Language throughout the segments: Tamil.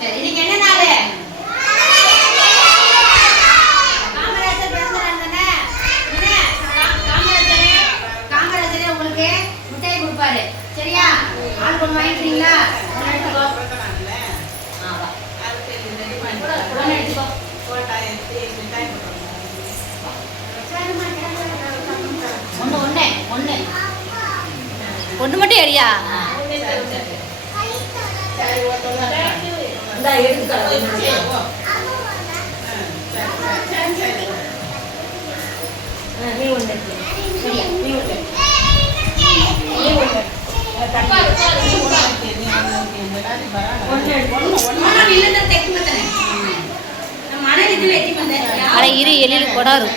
இன்னைக்கு என்ன நாள்? காமராஜர் பிறந்த நாள் தானே? என்ன? காமராஜரே காமராஜரே உங்களுக்கு மிட்டாய் கொடுப்பாரு. சரியா? ஆள் கொண்டு வாங்கிக்கிறீங்களா? ஒன்று எடுத்துக்கோ. எடுத்துக்கோ ஒன்று ஒன்று ஒன்று. ஒன்று மட்டும் எரியா சரி சரி இந்தா எடுத்துக்கலாம் நீ ஒன்று நீ ஒன்று நீ ஒன்று அட இரு எழில் கொடாரு.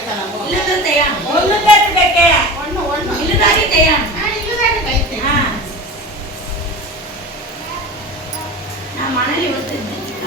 மணலி வந்து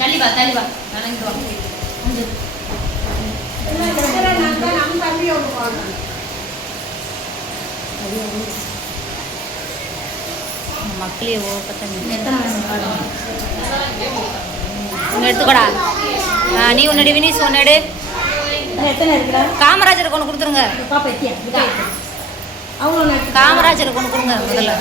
தள்ளி வா தள்ளி வா தள்ளி வா. வந்து. மக்களே ஓ எடுத்துக்கோடா. நீ ஒன்று வினிஸ் இருக்கிறா காமராஜருக்கு ஒன்று கொடுத்துருங்க. காமராஜருக்கு ஒன்று கொடுங்க முதல்ல.